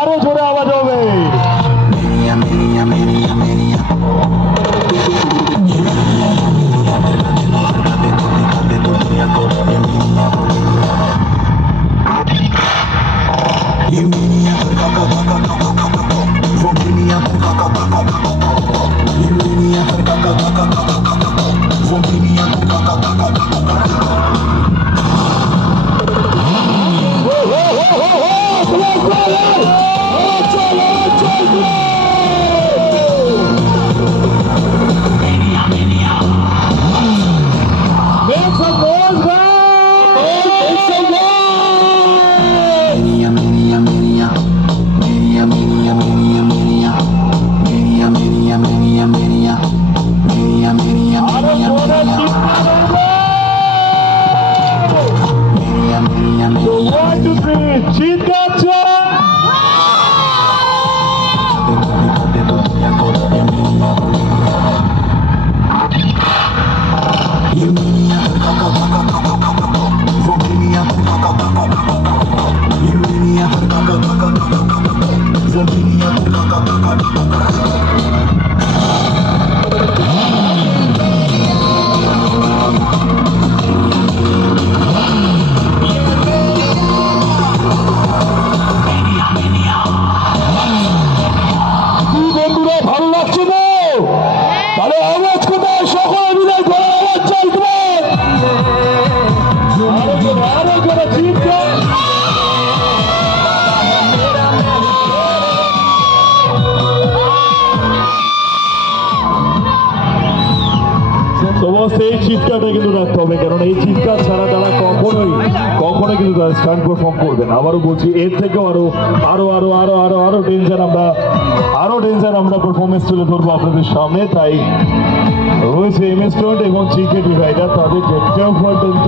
আরো জোরে আওয়াজ হবে। এই চিৎকারটা কিন্তু রাখতে হবে, কারণ এই চিৎকার ছাড়া তারা কখনোই কিন্তু তারা স্টান্ট পারফর্ম করবে না। আবারও বলছি, এর থেকেও আরো ডেঞ্জার আমরা পারফরমেন্স তুলে ধরবো আপনাদের সামনে। তাই রয়েছে এমএস টোয়েন্টি এবং চিকেট রাইডার, তাদের